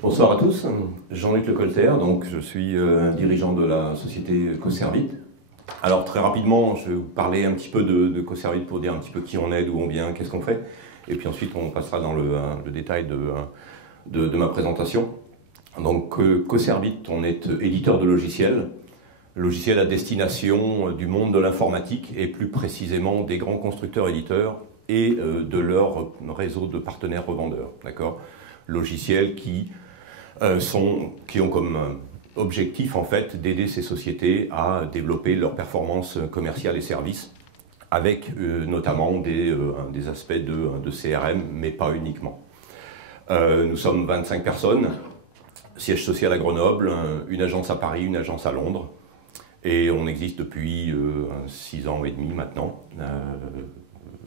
Bonsoir à tous, Jean-Luc Lecolter, donc je suis dirigeant de la société Coservit. Alors très rapidement, je vais vous parler un petit peu de Coservit pour dire un petit peu qui on est, d'où on vient, qu'est-ce qu'on fait. Et puis ensuite on passera dans le détail de ma présentation. Donc Coservit, on est éditeur de logiciels à destination du monde de l'informatique et plus précisément des grands constructeurs éditeurs et de leur réseau de partenaires revendeurs. D'accord ? Logiciels qui ont comme objectif en fait d'aider ces sociétés à développer leurs performances commerciales et services avec notamment des aspects de CRM, mais pas uniquement. Nous sommes 25 personnes, siège social à Grenoble, une agence à Paris, une agence à Londres, et on existe depuis 6 ans et demi maintenant.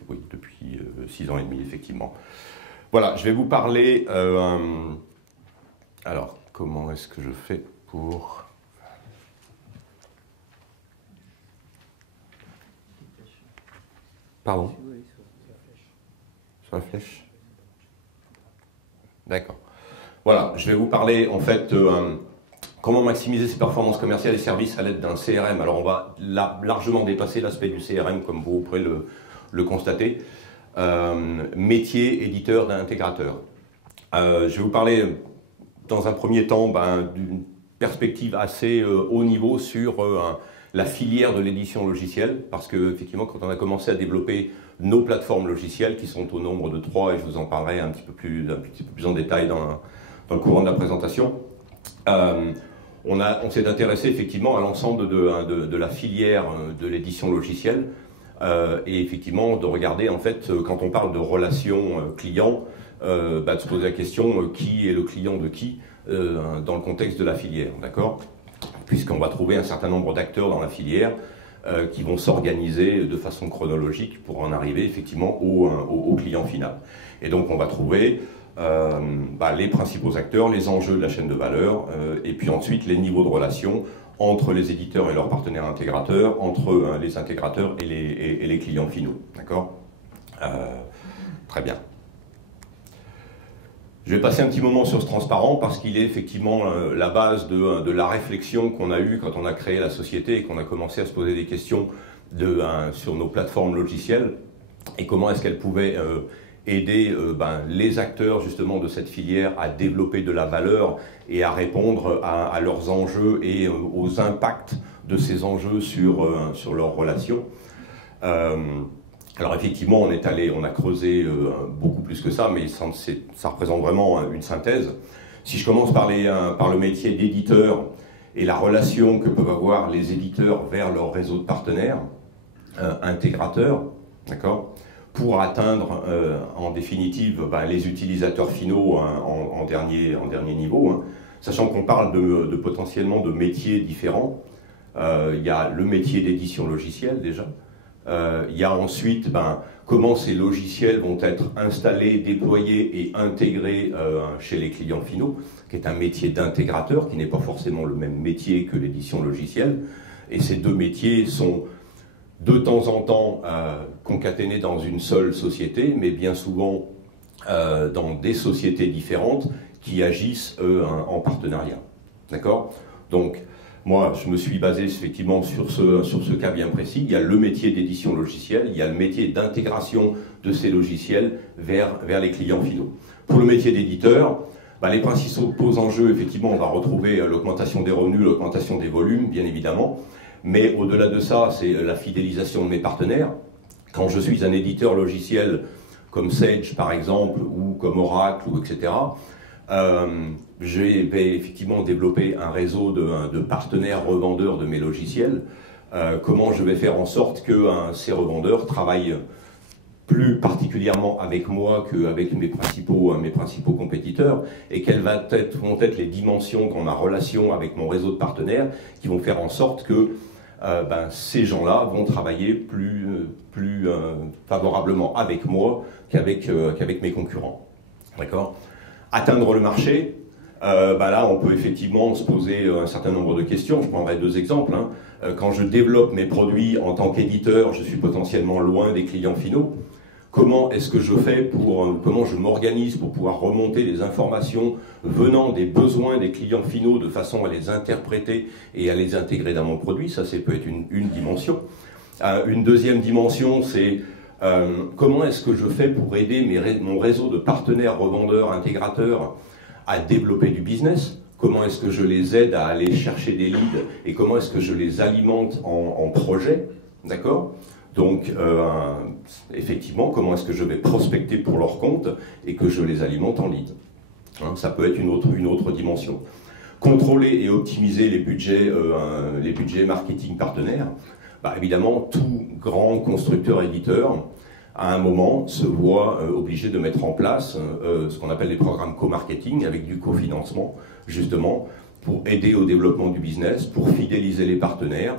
Oui, depuis 6 ans et demi, effectivement. Voilà, je vais vous parler... alors, comment est-ce que je fais pour... Pardon? Sur la flèche? D'accord. Voilà, je vais vous parler en fait comment maximiser ses performances commerciales et services à l'aide d'un CRM. Alors on va largement dépasser l'aspect du CRM comme vous pourrez le constater. Métier éditeur d'un intégrateur. Je vais vous parler dans un premier temps d'une perspective assez haut niveau sur la filière de l'édition logicielle, parce que effectivement quand on a commencé à développer nos plateformes logicielles, qui sont au nombre de 3, et je vous en parlerai un petit peu plus en détail dans le courant de la présentation, on s'est intéressé effectivement à l'ensemble de la filière de l'édition logicielle, et effectivement de regarder en fait quand on parle de relations clients, de se poser la question qui est le client de qui dans le contexte de la filière, d'accord ? Puisqu'on va trouver un certain nombre d'acteurs dans la filière qui vont s'organiser de façon chronologique pour en arriver effectivement au client final. Et donc on va trouver les principaux acteurs, les enjeux de la chaîne de valeur, et puis ensuite les niveaux de relation entre les éditeurs et leurs partenaires intégrateurs, entre les intégrateurs et les clients finaux. D'accord ? Très bien. Je vais passer un petit moment sur ce transparent parce qu'il est effectivement la base de la réflexion qu'on a eue quand on a créé la société et qu'on a commencé à se poser des questions sur nos plateformes logicielles et comment est-ce qu'elles pouvaient aider les acteurs justement de cette filière à développer de la valeur et à répondre à leurs enjeux et aux impacts de ces enjeux sur leurs relations. Alors effectivement, on a creusé beaucoup plus que ça, mais ça représente vraiment une synthèse. Si je commence par le métier d'éditeur et la relation que peuvent avoir les éditeurs vers leur réseau de partenaires, intégrateurs, d'accord, pour atteindre en définitive les utilisateurs finaux en dernier niveau, sachant qu'on parle de potentiellement de métiers différents. Il y a le métier d'édition logicielle déjà. Il y a ensuite comment ces logiciels vont être installés, déployés et intégrés chez les clients finaux, qui est un métier d'intégrateur, qui n'est pas forcément le même métier que l'édition logicielle. Et ces deux métiers sont de temps en temps concaténés dans une seule société, mais bien souvent dans des sociétés différentes qui agissent en partenariat. D'accord ? Donc, moi, je me suis basé effectivement sur ce cas bien précis. Il y a le métier d'édition logicielle, il y a le métier d'intégration de ces logiciels vers les clients finaux. Pour le métier d'éditeur, les principaux enjeux, effectivement, on va retrouver l'augmentation des revenus, l'augmentation des volumes, bien évidemment. Mais au-delà de ça, c'est la fidélisation de mes partenaires. Quand je suis un éditeur logiciel comme Sage, par exemple, ou comme Oracle, etc., je vais effectivement développer un réseau de partenaires revendeurs de mes logiciels. Comment je vais faire en sorte que ces revendeurs travaillent plus particulièrement avec moi qu'avec mes principaux compétiteurs, et quelles vont être les dimensions dans ma relation avec mon réseau de partenaires qui vont faire en sorte que ces gens-là vont travailler plus favorablement avec moi qu'avec mes concurrents. D'accord ? Atteindre le marché, là on peut effectivement se poser un certain nombre de questions. Je prendrai 2 exemples. Quand je développe mes produits en tant qu'éditeur, je suis potentiellement loin des clients finaux. comment est-ce que je fais comment je m'organise pour pouvoir remonter les informations venant des besoins des clients finaux de façon à les interpréter et à les intégrer dans mon produit. Ça peut être une dimension. Une deuxième dimension, c'est comment est-ce que je fais pour aider mon réseau de partenaires, revendeurs, intégrateurs à développer du business. Comment est-ce que je les aide à aller chercher des leads et comment est-ce que je les alimente en projets, d'accord? Donc, effectivement, comment est-ce que je vais prospecter pour leur compte et que je les alimente en lead, hein, ça peut être une autre dimension. Contrôler et optimiser les budgets marketing partenaires. Bah, évidemment, tout grand constructeur-éditeur, à un moment, se voit obligé de mettre en place ce qu'on appelle les programmes co-marketing avec du cofinancement, justement, pour aider au développement du business, pour fidéliser les partenaires,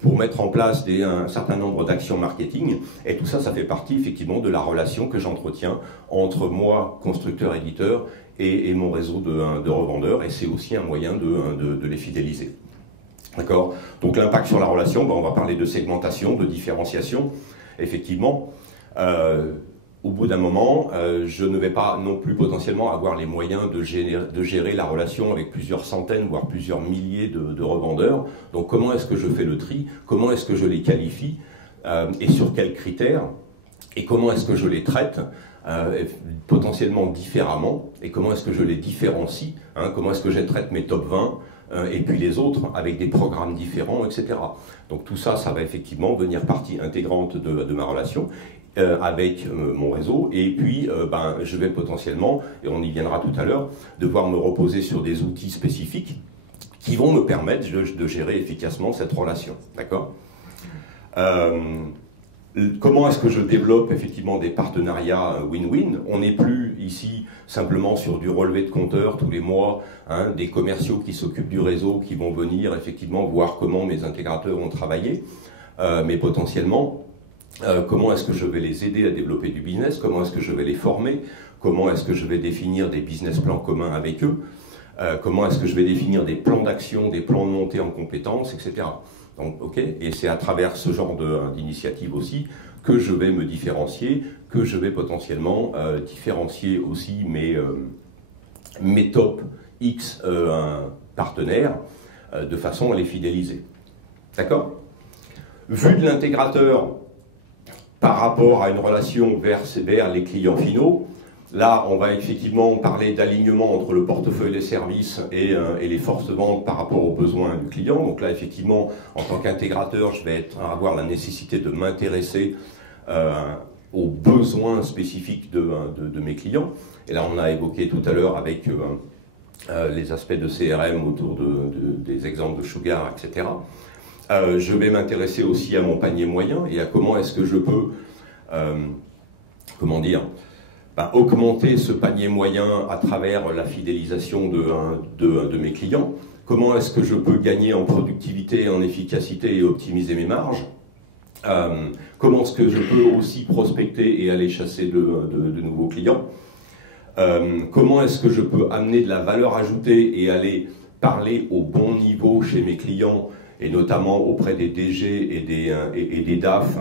pour mettre en place un certain nombre d'actions marketing. Et tout ça, ça fait partie, effectivement, de la relation que j'entretiens entre moi, constructeur-éditeur, et mon réseau de revendeurs. Et c'est aussi un moyen de les fidéliser. D'accord? Donc l'impact sur la relation, ben, on va parler de segmentation, de différenciation. Effectivement, au bout d'un moment, je ne vais pas non plus potentiellement avoir les moyens de gérer la relation avec plusieurs centaines, voire plusieurs milliers de revendeurs. Donc comment est-ce que je fais le tri? Comment est-ce que je les qualifie? Et sur quels critères? Et comment est-ce que je les traite potentiellement différemment? Et comment est-ce que je les différencie, hein? Comment est-ce que je traite mes top 20 et puis les autres avec des programmes différents, etc. Donc tout ça, ça va effectivement devenir partie intégrante de ma relation avec mon réseau. Et puis, je vais potentiellement, et on y viendra tout à l'heure, devoir me reposer sur des outils spécifiques qui vont me permettre de gérer efficacement cette relation. D'accord ? Comment est-ce que je développe effectivement des partenariats win-win? On n'est plus ici simplement sur du relevé de compteur tous les mois, hein, des commerciaux qui s'occupent du réseau, qui vont venir effectivement voir comment mes intégrateurs ont travaillé, mais potentiellement, comment est-ce que je vais les aider à développer du business, comment est-ce que je vais les former, comment est-ce que je vais définir des business plans communs avec eux, comment est-ce que je vais définir des plans d'action, des plans de montée en compétences, etc. Donc, et c'est à travers ce genre d'initiative aussi que je vais me différencier, que je vais potentiellement différencier aussi mes top X partenaires de façon à les fidéliser. D'accord? Vu de l'intégrateur par rapport à une relation vers les clients finaux, là, on va effectivement parler d'alignement entre le portefeuille des services et les forces de vente par rapport aux besoins du client. Donc là, effectivement, en tant qu'intégrateur, je vais avoir la nécessité de m'intéresser aux besoins spécifiques de mes clients. Et là, on a évoqué tout à l'heure avec les aspects de CRM autour des exemples de Sugar, etc. Je vais m'intéresser aussi à mon panier moyen et à comment est-ce que je peux, augmenter ce panier moyen à travers la fidélisation de mes clients. Comment est-ce que je peux gagner en productivité, en efficacité et optimiser mes marges? Comment est-ce que je peux aussi prospecter et aller chasser de nouveaux clients? Comment est-ce que je peux amener de la valeur ajoutée et aller parler au bon niveau chez mes clients et notamment auprès des DG et des DAF,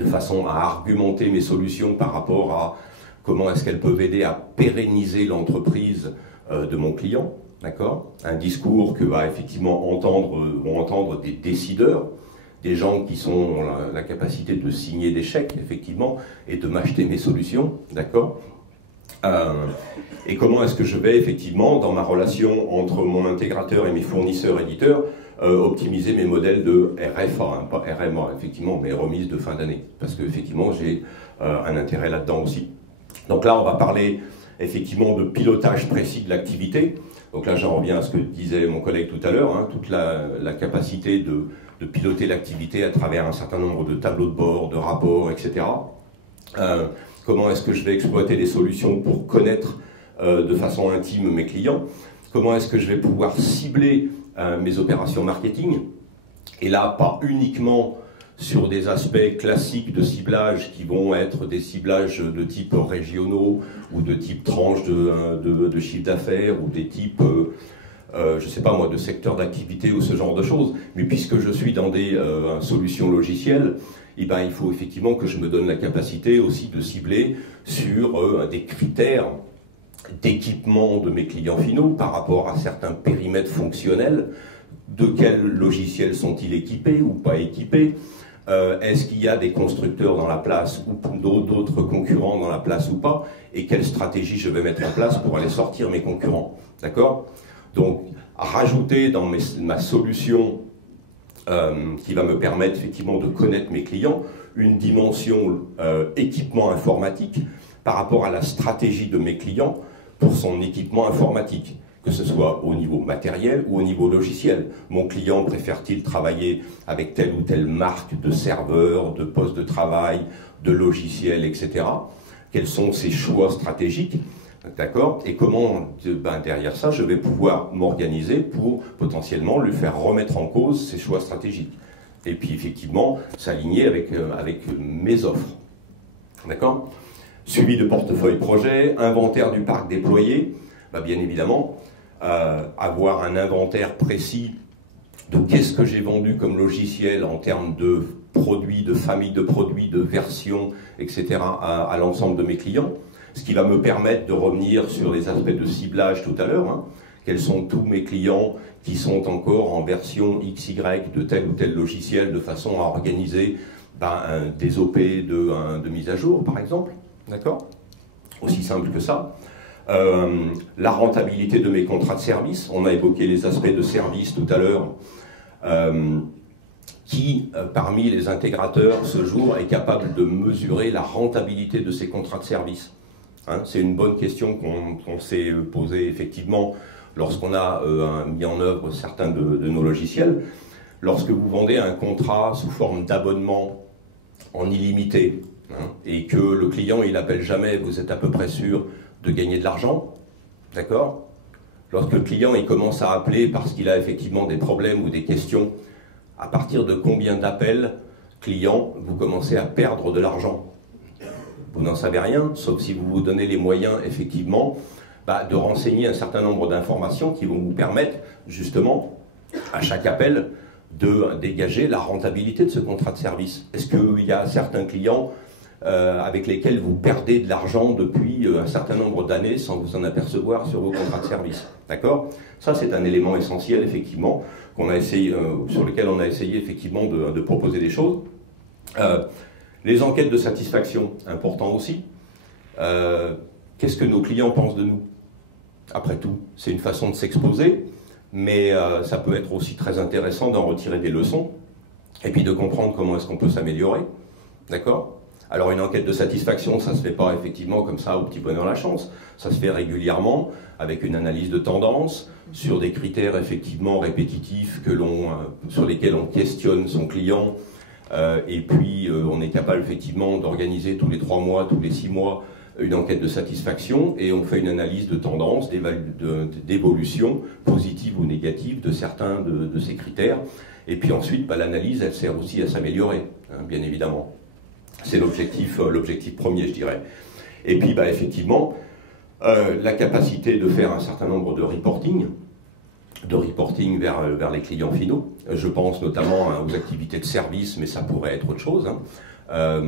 de façon à argumenter mes solutions par rapport à comment est-ce qu'elles peuvent aider à pérenniser l'entreprise de mon client, d'accord? Un discours que va effectivement vont entendre des décideurs, des gens qui ont la capacité de signer des chèques, effectivement, et de m'acheter mes solutions, d'accord? Et comment est-ce que je vais effectivement, dans ma relation entre mon intégrateur et mes fournisseurs éditeurs, optimiser mes modèles de RFA, hein, pas RMA, effectivement, mais remise de fin d'année, parce que effectivement j'ai un intérêt là-dedans aussi. Donc là, on va parler effectivement de pilotage précis de l'activité. Donc là, j'en reviens à ce que disait mon collègue tout à l'heure, hein, toute la capacité de piloter l'activité à travers un certain nombre de tableaux de bord, de rapports, etc. Comment est-ce que je vais exploiter les solutions pour connaître de façon intime mes clients? Comment est-ce que je vais pouvoir cibler mes opérations marketing? Et là, pas uniquement sur des aspects classiques de ciblage qui vont être des ciblages de type régionaux ou de type tranche de chiffre d'affaires ou des types, je sais pas moi, de secteurs d'activité ou ce genre de choses. Mais puisque je suis dans des solutions logicielles, eh ben, il faut effectivement que je me donne la capacité aussi de cibler sur des critères d'équipement de mes clients finaux par rapport à certains périmètres fonctionnels. De quels logiciels sont-ils équipés ou pas équipés? Est-ce qu'il y a des constructeurs dans la place ou d'autres concurrents dans la place ou pas? Et quelle stratégie je vais mettre en place pour aller sortir mes concurrents? D'accord? Donc, rajouter dans ma solution qui va me permettre effectivement de connaître mes clients une dimension équipement informatique par rapport à la stratégie de mes clients pour son équipement informatique, que ce soit au niveau matériel ou au niveau logiciel. Mon client préfère-t-il travailler avec telle ou telle marque de serveur, de poste de travail, de logiciel, etc. Quels sont ses choix stratégiques? D'accord? Et comment, derrière ça, je vais pouvoir m'organiser pour potentiellement lui faire remettre en cause ses choix stratégiques. Et puis, effectivement, s'aligner avec mes offres. D'accord? Suivi de portefeuille projet, inventaire du parc déployé, bien évidemment, avoir un inventaire précis de qu'est-ce que j'ai vendu comme logiciel en termes de produits, de familles de produits, de versions, etc. à l'ensemble de mes clients. Ce qui va me permettre de revenir sur les aspects de ciblage tout à l'heure. Hein. Quels sont tous mes clients qui sont encore en version XY de tel ou tel logiciel de façon à organiser des OP de mise à jour, par exemple. D'accord? Aussi simple que ça. La rentabilité de mes contrats de service. On a évoqué les aspects de service tout à l'heure. Qui, parmi les intégrateurs, ce jour, est capable de mesurer la rentabilité de ces contrats de service? Hein, c'est une bonne question qu'on s'est posée effectivement lorsqu'on a mis en œuvre certains de nos logiciels. Lorsque vous vendez un contrat sous forme d'abonnement en illimité, hein, et que le client il appelle jamais, vous êtes à peu près sûr de gagner de l'argent, d'accord? Lorsque le client il commence à appeler parce qu'il a effectivement des problèmes ou des questions, à partir de combien d'appels clients vous commencez à perdre de l'argent? Vous n'en savez rien, sauf si vous vous donnez les moyens, effectivement, de renseigner un certain nombre d'informations qui vont vous permettre, justement, à chaque appel, de dégager la rentabilité de ce contrat de service. Est-ce qu'il y a certains clients avec lesquels vous perdez de l'argent depuis un certain nombre d'années sans vous en apercevoir sur vos contrats de service? D'accord? Ça, c'est un élément essentiel, effectivement, qu'on a essayé, sur lequel on a essayé, effectivement, de proposer des choses. Les enquêtes de satisfaction, important aussi. Qu'est-ce que nos clients pensent de nous? Après tout, c'est une façon de s'exposer, mais ça peut être aussi très intéressant d'en retirer des leçons, et puis de comprendre comment est-ce qu'on peut s'améliorer. D'accord? Alors une enquête de satisfaction, ça ne se fait pas effectivement comme ça au petit bonheur la chance. Ça se fait régulièrement avec une analyse de tendance, sur des critères effectivement répétitifs sur lesquels on questionne son client, et puis on est capable effectivement d'organiser tous les 3 mois, tous les 6 mois, une enquête de satisfaction, et on fait une analyse de tendance, d'évolution positive ou négative de certains de ces critères. Et puis ensuite, l'analyse, elle sert aussi à s'améliorer, hein, bien évidemment. C'est l'objectif premier, je dirais. Et puis, effectivement, la capacité de faire un certain nombre de reporting vers les clients finaux. Je pense notamment aux activités de service, mais ça pourrait être autre chose. Hein.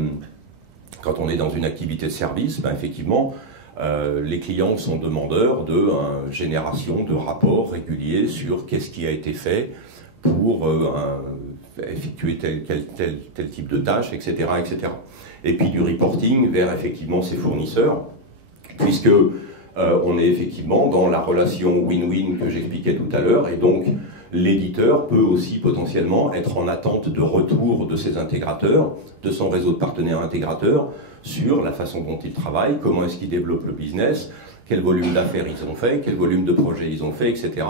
Quand on est dans une activité de service, effectivement, les clients sont demandeurs de génération de rapports réguliers sur qu'est-ce qui a été fait pour effectuer tel type de tâche, etc., etc. Et puis du reporting vers effectivement ses fournisseurs, puisque on est effectivement dans la relation win-win que j'expliquais tout à l'heure, et donc l'éditeur peut aussi potentiellement être en attente de retour de ses intégrateurs, de son réseau de partenaires intégrateurs, sur la façon dont ils travaillent, comment est-ce qu'ils développent le business, quel volume d'affaires ils ont fait, quel volume de projets ils ont fait, etc.,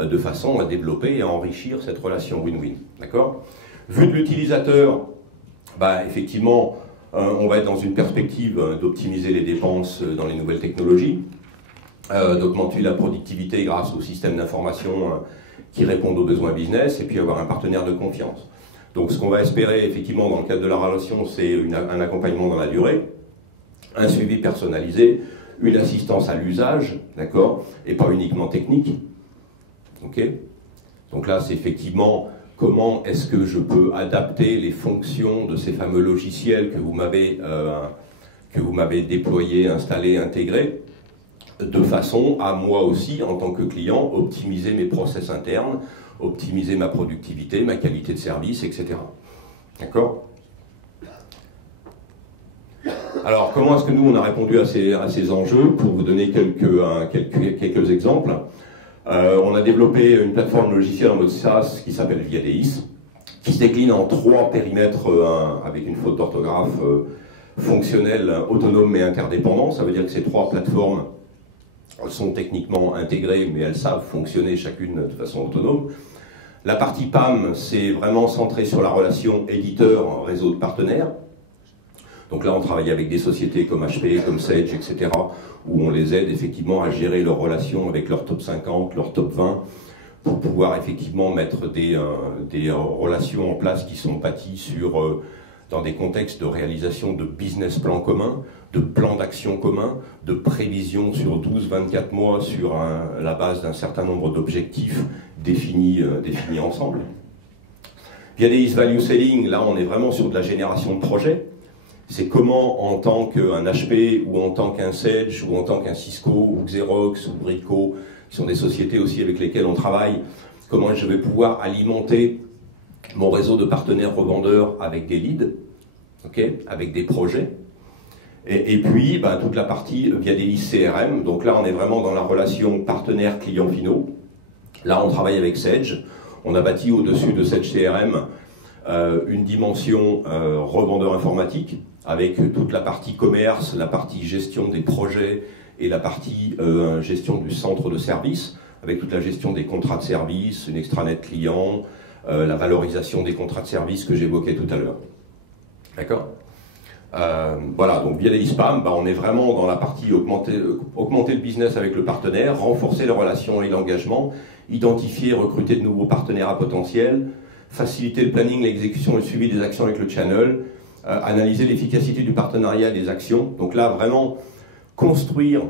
de façon à développer et à enrichir cette relation win-win. D'accord? Vu de l'utilisateur, effectivement, on va être dans une perspective d'optimiser les dépenses dans les nouvelles technologies, d'augmenter la productivité grâce aux systèmes d'information qui répondent aux besoins business, et puis avoir un partenaire de confiance. Donc ce qu'on va espérer effectivement dans le cadre de la relation, c'est un accompagnement dans la durée, un suivi personnalisé, une assistance à l'usage, d'accord, et pas uniquement technique. Ok? Donc là, c'est effectivement comment est-ce que je peux adapter les fonctions de ces fameux logiciels que vous m'avez déployés, installés, intégrés, de façon à moi aussi, en tant que client, optimiser mes process internes, optimiser ma productivité, ma qualité de service, etc. D'accord ? Alors, comment est-ce que nous, on a répondu à ces enjeux? Pour vous donner quelques exemples, on a développé une plateforme logicielle en mode SaaS qui s'appelle Viadeis, qui se décline en 3 périmètres, avec une faute d'orthographe, fonctionnel, autonome et interdépendant. Ça veut dire que ces 3 plateformes sont techniquement intégrées, mais elles savent fonctionner chacune de façon autonome. La partie PAM, c'est vraiment centré sur la relation éditeur-réseau de partenaires. Donc là, on travaille avec des sociétés comme HP, comme Sage, etc., où on les aide effectivement à gérer leurs relations avec leur top 50, leur top 20, pour pouvoir effectivement mettre des relations en place qui sont bâties dans des contextes de réalisation de business plans communs, de plans d'action communs, de prévisions sur 12-24 mois sur la base d'un certain nombre d'objectifs définis ensemble. Viadeis Value Selling, là on est vraiment sur de la génération de projets. C'est comment, en tant qu'un HP, ou en tant qu'un Sage, ou en tant qu'un Cisco, ou Xerox, ou Brico, qui sont des sociétés aussi avec lesquelles on travaille, comment je vais pouvoir alimenter mon réseau de partenaires revendeurs avec des leads, avec des projets. Et puis, toute la partie Viadeis CRM. Donc là, on est vraiment dans la relation partenaire-client finaux. Là, on travaille avec Sage. On a bâti au-dessus de Sage CRM une dimension revendeur informatique, avec toute la partie commerce, la partie gestion des projets et la partie gestion du centre de service, avec toute la gestion des contrats de service, une extranet client, la valorisation des contrats de service que j'évoquais tout à l'heure. D'accord ? Voilà, donc Viadeis PAM, on est vraiment dans la partie augmenter le business avec le partenaire, renforcer les relations et l'engagement, identifier et recruter de nouveaux partenaires à potentiel, faciliter le planning, l'exécution et le suivi des actions avec le channel, analyser l'efficacité du partenariat et des actions. Donc là, vraiment, construire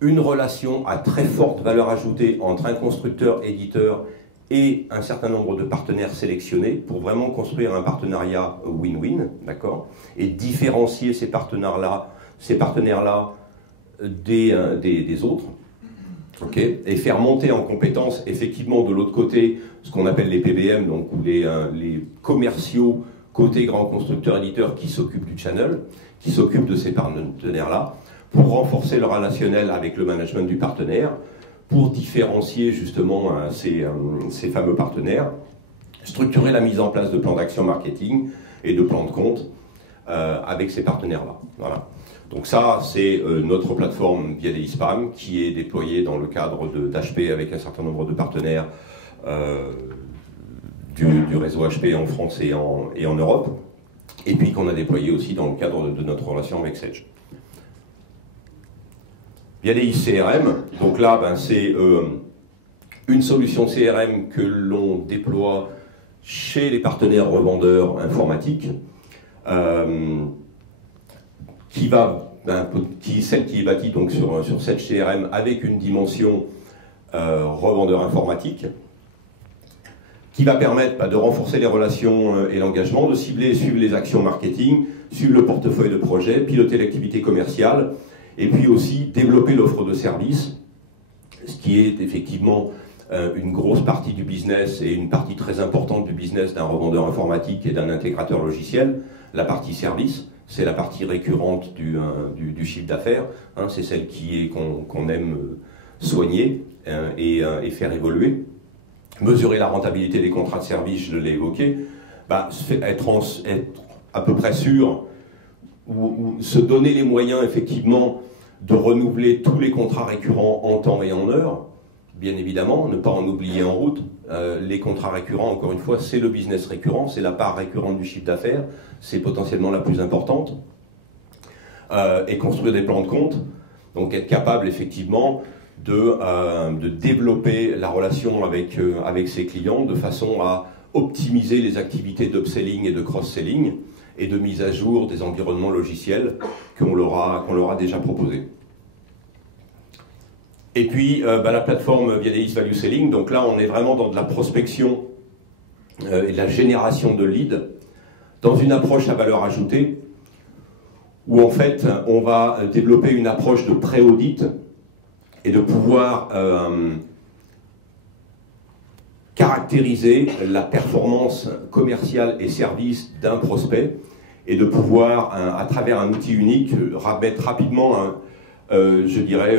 une relation à très forte valeur ajoutée entre un constructeur, éditeur et un certain nombre de partenaires sélectionnés pour vraiment construire un partenariat win-win, d'accord, et différencier ces partenaires-là des autres. Et faire monter en compétences, effectivement, de l'autre côté, ce qu'on appelle les PBM, donc les commerciaux côté grands constructeurs éditeurs qui s'occupent du channel, qui s'occupent de ces partenaires-là, pour renforcer le relationnel avec le management du partenaire, pour différencier justement ces fameux partenaires, structurer la mise en place de plans d'action marketing et de plans de compte avec ces partenaires-là. Voilà. Donc ça, c'est notre plateforme Viadeis PAM qui est déployée dans le cadre d'HP avec un certain nombre de partenaires du réseau HP en France et en Europe, et puis qu'on a déployé aussi dans le cadre de notre relation avec Sage. Viadeis CRM, donc là, c'est une solution CRM que l'on déploie chez les partenaires revendeurs informatiques, celle qui est bâtie donc sur Sage CRM avec une dimension revendeur informatique, qui va permettre de renforcer les relations et l'engagement, de cibler et suivre les actions marketing, suivre le portefeuille de projet, piloter l'activité commerciale, et puis aussi développer l'offre de service, ce qui est effectivement une grosse partie du business et une partie très importante du business d'un revendeur informatique et d'un intégrateur logiciel. La partie service, c'est la partie récurrente du chiffre d'affaires, c'est celle qu'on aime soigner et faire évoluer. Mesurer la rentabilité des contrats de service, je l'ai évoqué, être à peu près sûr, ou se donner les moyens effectivement de renouveler tous les contrats récurrents en temps et en heure, bien évidemment, ne pas en oublier en route. Les contrats récurrents, encore une fois, c'est le business récurrent, c'est la part récurrente du chiffre d'affaires, c'est potentiellement la plus importante. Et construire des plans de compte, donc être capable effectivement de développer la relation avec ses clients de façon à optimiser les activités d'upselling et de cross-selling et de mise à jour des environnements logiciels qu'on leur a déjà proposés. Et puis la plateforme Viadeis Value Selling, donc là on est vraiment dans de la prospection et de la génération de leads dans une approche à valeur ajoutée où en fait on va développer une approche de pré-audit et de pouvoir caractériser la performance commerciale et service d'un prospect et de pouvoir, à travers un outil unique, mettre rapidement, je dirais,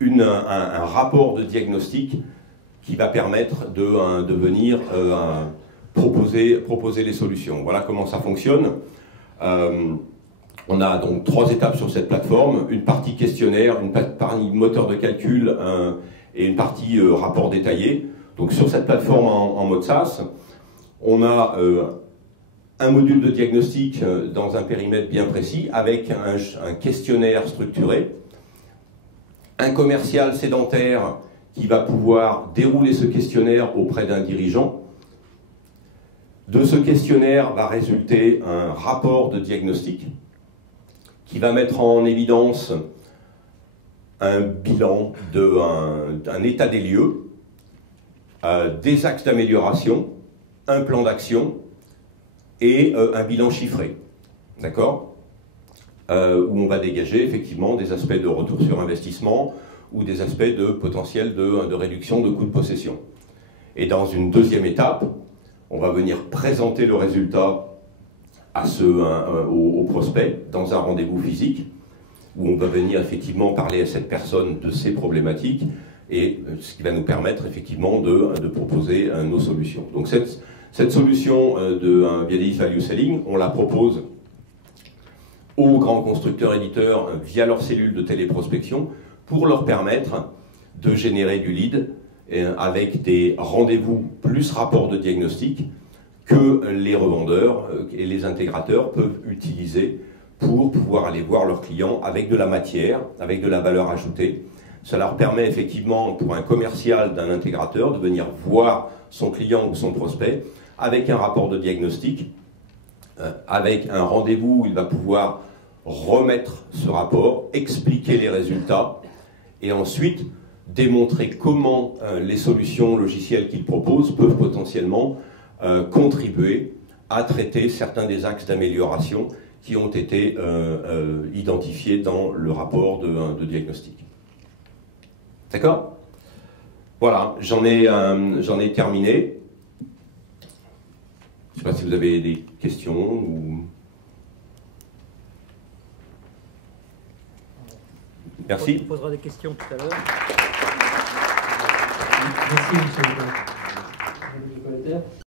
un rapport de diagnostic qui va permettre de venir proposer les solutions. Voilà comment ça fonctionne. On a donc 3 étapes sur cette plateforme, une partie questionnaire, une partie moteur de calcul et une partie rapport détaillé. Donc sur cette plateforme en mode SaaS, on a un module de diagnostic dans un périmètre bien précis avec un questionnaire structuré, un commercial sédentaire qui va pouvoir dérouler ce questionnaire auprès d'un dirigeant. De ce questionnaire va résulter un rapport de diagnostic qui va mettre en évidence un bilan, un état des lieux, des axes d'amélioration, un plan d'action et un bilan chiffré. D'accord ? Où on va dégager effectivement des aspects de retour sur investissement ou des aspects de potentiel de réduction de coûts de possession. Et dans une deuxième étape, on va venir présenter le résultat au prospect dans un rendez-vous physique où on va venir effectivement parler à cette personne de ses problématiques et ce qui va nous permettre effectivement de proposer nos solutions. Donc cette solution de VDI Value Selling, on la propose aux grands constructeurs éditeurs via leur cellule de téléprospection pour leur permettre de générer du lead avec des rendez-vous plus rapports de diagnostic que les revendeurs et les intégrateurs peuvent utiliser pour pouvoir aller voir leurs clients avec de la matière, avec de la valeur ajoutée. Ça leur permet effectivement pour un commercial d'un intégrateur de venir voir son client ou son prospect avec un rapport de diagnostic, avec un rendez-où où il va pouvoir remettre ce rapport, expliquer les résultats et ensuite démontrer comment les solutions logicielles qu'il propose peuvent potentiellement contribuer à traiter certains des axes d'amélioration qui ont été identifiés dans le rapport de diagnostic. D'accord ? Voilà, j'en ai terminé. Je ne sais pas si vous avez des questions ou... Merci. On posera des questions tout à l'heure. Merci, monsieur le